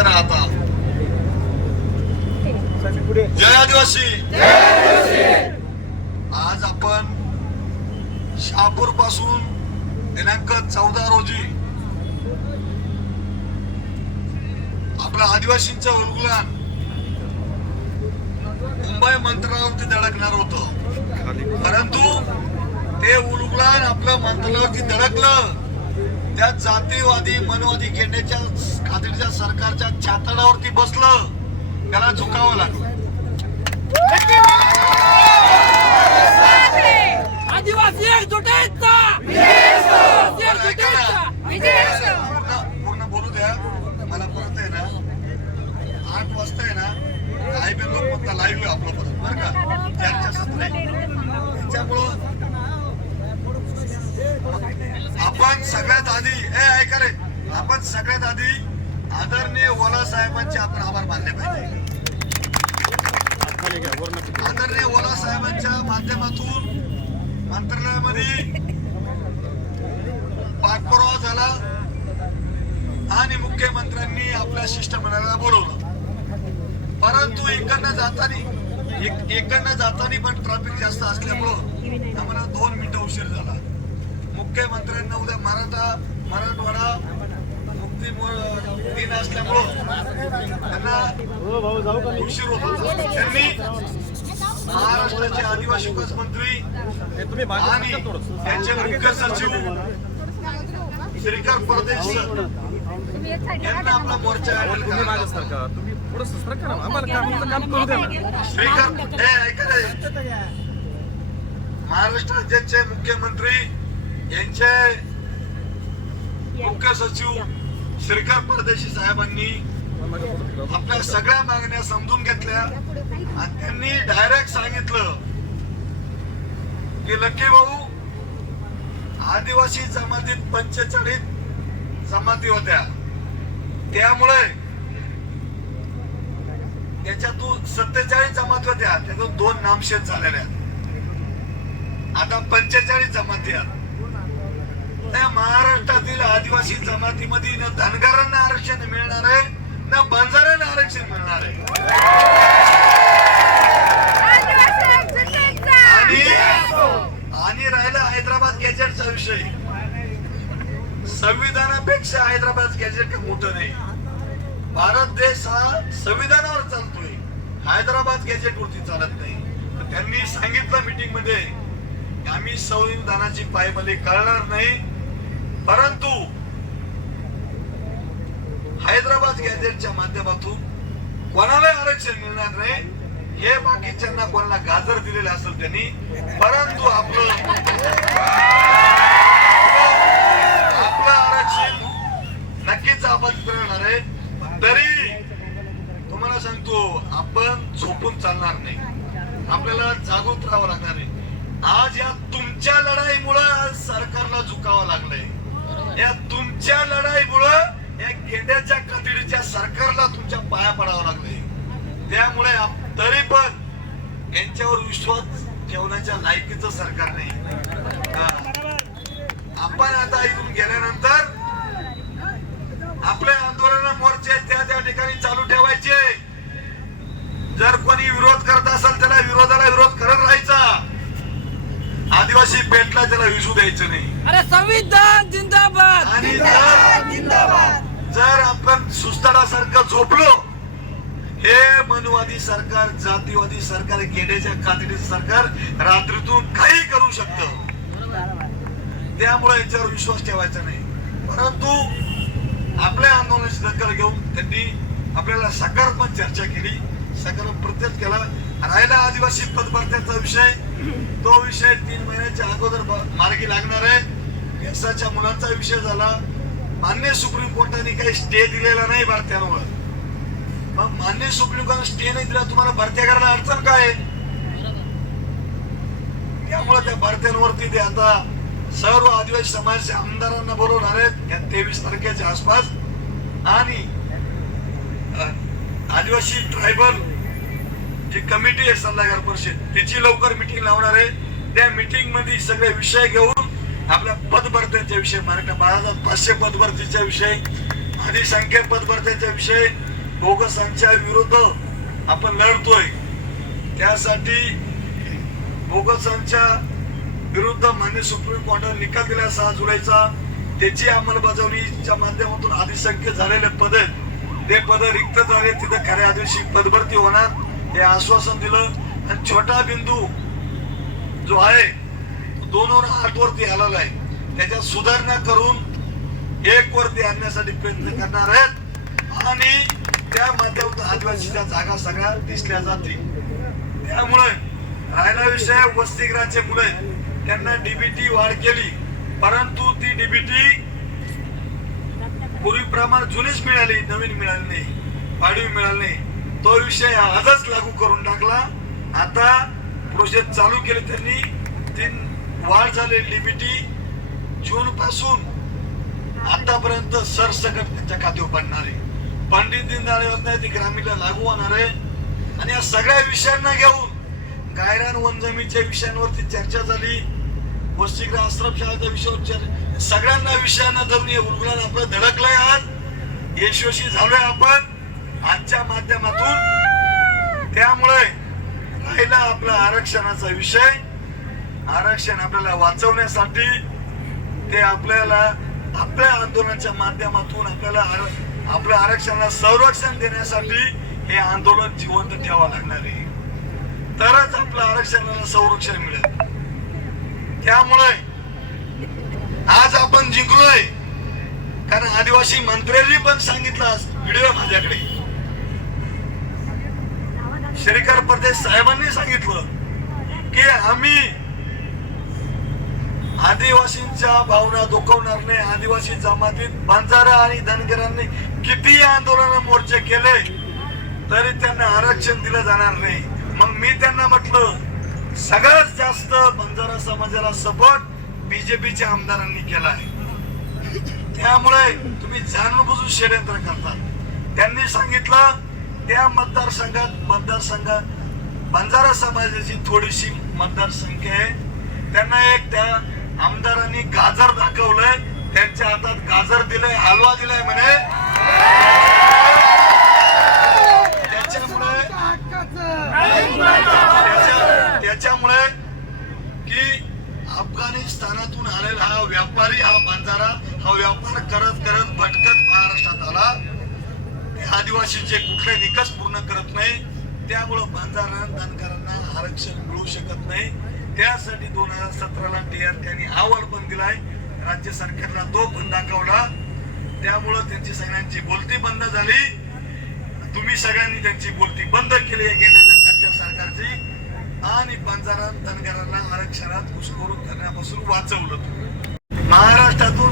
करा आता. जय आदिवासी. आज आपण शहापूरपासून दिनांक चौदा रोजी आपल्या आदिवासींचं उलगुलान मुंबई मंत्रालयावरती धडकणार होत. परंतु ते उलगुलान आपलं मंत्रालयावरती धडकलं. त्या जातीवादी मनवादी गेंड्याच्या खात्रीच्या सरकारच्या छातडावरती बसलं त्याला झुकावं लागलं. पूर्ण बोलू द्या. मला परत आहे ना आठ वाजता आहे ना लाईव्ह लोक लाईव्ह आपलं परत बरं का. त्याच्यामुळं आपण सगळ्यात आधी हे ऐका रे. आपण सगळ्यात आधी आदरणीय ओला साहेबांचे आपण आभार मानले पाहिजे. आदरणीय ओला साहेबांच्या माध्यमातून मंत्रालयामध्ये पाठपुरावा झाला आणि मुख्यमंत्र्यांनी आपल्या शिष्टमंडळाला बोलवलं. परंतु इकडनं जाताना एक- इकडनं जाताना पण ट्रॅफिक जास्त असल्यामुळं आम्हाला दोन मिनिटं उशीर झाला. मुख्यमंत्र्यांना उद्या मराठा मराठवाडा मुक्ती दिन असल्यामुळं त्यांना उशीर होत. त्यांनी महाराष्ट्राचे आदिवासी विकास मंत्री आणि त्यांचे मुख्य सचिव श्रीकर परदेश यांना आपला मोर्चा श्रीकर हे ऐका रे. महाराष्ट्र राज्याचे मुख्यमंत्री यांचे मुख्य सचिव श्रीकर परदेशी साहेबांनी आपल्या सगळ्या मागण्या समजून घेतल्या. आणि त्यांनी डायरेक्ट सांगितलं की लक्की भाऊ आदिवासी जमातीत पंचेचाळीस जमाती होत्या. त्यामुळे त्याच्यातून सत्तेचाळीस जमाती होत्या. त्यातून दोन नामशेष झालेल्या. आता पंचेचाळीस जमाती आहेत. त्या महाराष्ट्रातील आदिवासी जमातीमध्ये ना धनगरांना आरक्षण मिळणार आहे ना बंजाऱ्यांना आरक्षण मिळणार आहे. आणि राहिला हैदराबाद गॅजेटचा विषय. संविधानापेक्षा हैदराबाद गॅजेट काही मोठं नाही. भारत देश हा संविधानावर चालतोय. हैदराबाद गॅजेट वरती चालत नाही. त्यांनी सांगितलं मीटिंगमध्ये आम्ही संविधानाची पायमली कळणार नाही. परंतु हैदराबाद गॅजेटच्या माध्यमातून कोणालाही आरक्षण मिळणार नाही हे बाकीच्यांना कोणाला गाजर दिलेले असेल त्यांनी परंतु आपलं आपलं आरक्षण नक्कीच आपण करणार आहे. तरी तुम्हाला सांगतो आपण झोपून चालणार नाही. आपल्याला जागृत राहावं लागणार आहे. आज या तुमच्या लढाईमुळं सरकारला झुकावं लागलंय. या तुमच्या लढाईमुळं या गेंड्याच्या कातडीच्या सरकारला तुमच्या पाया पडावं लागले त्यामुळे तरी पण यांच्यावर विश्वास ठेवण्याच्या लायकीच सरकार नाही. आपण आता इथून गेल्यानंतर आपले आंदोलन मोर्चे त्या त्या ठिकाणी चालू ठेवायचे. जर कोणी विरोध करत असेल त्याला विरोधाला विरोध करत राहायचा पेटला त्याला विजू द्यायचं नाही. अरे संविधान जिंदाबाद. आणि जर जर आपण सुस्ताडासारखं झोपलो हे मनवादी सरकार जातीवादी सरकार गेड्याच्या कातडीचं सरकार रात्रीतून काही करू शकतं. त्यामुळे याच्यावर विश्वास ठेवायचा नाही. परंतु आपल्या आंदोलनाची दखल घेऊन त्यांनी आपल्याला सकारात्मक चर्चा केली. सकारात्मक प्रत्येक केला राहिला आदिवासी पदभरत्याचा विषय. तो विषय तीन महिन्याच्या अगोदर मार्गी लागणार आहे. यशाच्या मुलांचा विषय झाला. मान्य सुप्रीम कोर्टाने काही स्टे दिलेला नाही भारतीयांवर मग मान्य सुप्रीम कोर्टाने स्टे नाही दिला तुम्हाला भरत्या करायला अडचण काय आहे? त्यामुळे त्या भरत्यांवरती ते आता सर्व आदिवासी समाजाच्या आमदारांना बोलवणार आहेत. या तेवीस तारखेच्या आसपास. आणि आदिवासी ट्रायबल जी कमिटी आहे सल्लागार परिषद तिची लवकर मिटिंग लावणार आहे. त्या मिटिंगमध्ये सगळे विषय घेऊन आपल्या पदभरत्यांच्या विषय मराठा बाळाचा पाचशे पदभरतीच्या विषय अधिसंख्य संख्या विषय बोगसांच्या विरुद्ध आपण लढतोय. त्यासाठी बोगसांच्या विरुद्ध मान्य सुप्रीम कोर्टाने निकाल दिला सहा जुलैचा. त्याची अंमलबजावणीच्या माध्यमातून अधिसंख्य झालेले पद आहेत ते पद रिक्त झाले तिथं खऱ्या आदिवासी पदभरती होणार. हे आश्वासन दिलं. आणि छोटा बिंदू जो आहे दोन वर आठ वरती आलेला आहे. त्याच्यात सुधारणा करून एक वरती आणण्यासाठी प्रयत्न करणार आहेत. आणि त्या माध्यमातून आदिवासीच्या जागा सगळ्या दिसल्या जातील. त्यामुळे राहिला विषय वसतिगृहाचे मुले त्यांना डीबीटी वाढ केली. परंतु ती डीबीटी पूर्वीप्रमाणे जुनीच मिळाली नवीन मिळाली नाही. वाढीव मिळाली नाही. तो विषय आजच लागू करून टाकला. आता प्रोजेक्ट चालू केले त्यांनी. तीन वाढ झाले लिमिटी जून पासून आतापर्यंत सरसकट त्यांच्या खात्यावर पडणार आहे. पंडित दीनदयाळ योजना ती ग्रामीणला लागू होणार आहे. आणि या सगळ्या विषयांना घेऊन गायरान वनजमीच्या विषयांवरती चर्चा झाली. वसतिगृह आश्रम शाळेच्या विषयावर चर्चा सगळ्यांना विषयांना धरून हे उलगुलान आपलं धडकलंय आज. यशस्वी झालोय आपण. आजच्या माध्यमातून त्यामुळे राहिला आपला आरक्षणाचा विषय. आरक्षण आपल्याला वाचवण्यासाठी ते आपल्याला आपल्या आंदोलनाच्या माध्यमातून आपल्याला आपल्या आरक्षणाला संरक्षण देण्यासाठी हे आंदोलन जिवंत ठेवावं लागणार आहे. तरच आपल्या आरक्षणाला संरक्षण मिळेल. त्यामुळे आज आपण जिंकलोय. कारण आदिवासी मंत्र्यांनी पण सांगितलं आज व्हिडिओ माझ्याकडे. श्रीकर परदेश साहेबांनी सांगितलं की आम्ही आदिवासींच्या भावना दुखवणार नाही. आदिवासी जमातीत बंजारा आणि धनगरांनी किती आंदोलन मोर्चे केले तरी त्यांना आरक्षण दिलं जाणार नाही. मग मी त्यांना म्हटलं सगळ्यात जास्त बंजारा समाजाला सपोर्ट बीजेपीच्या आमदारांनी केला आहे त्यामुळे तुम्ही जाणून बुजून षडयंत्र करतात त्यांनी सांगितलं त्या मतदारसंघात मतदारसंघात बंजारा समाजाची थोडीशी मतदारसंख्या आहे. त्यांना एक त्या आमदारांनी गाजर दाखवलंय. त्यांच्या हातात गाजर दिलंय हलवा दिलाय म्हणे. त्याच्यामुळे त्याच्यामुळे की अफगाणिस्तानातून आलेला हा व्यापारी हा बंजारा हा व्यापार करत करत भटकत महाराष्ट्रात आला. आदिवासीचे कुठले निकष पूर्ण करत नाही त्यामुळं बांजारा धनगरांना आरक्षण मिळू शकत नाही. त्यासाठी दोन हजार सतराला टी आर त्यांनी अहवाल पण दिलाय. राज्य सरकारला तो पण दाखवला. त्यामुळं त्यांची सगळ्यांची बोलती बंद झाली. तुम्ही सगळ्यांनी त्यांची बोलती बंद केली आहे गेल्या सरकारची. आणि बंजारा धनगरांना आरक्षणात घुसखोरी करण्यापासून वाचवलं महाराष्ट्रातून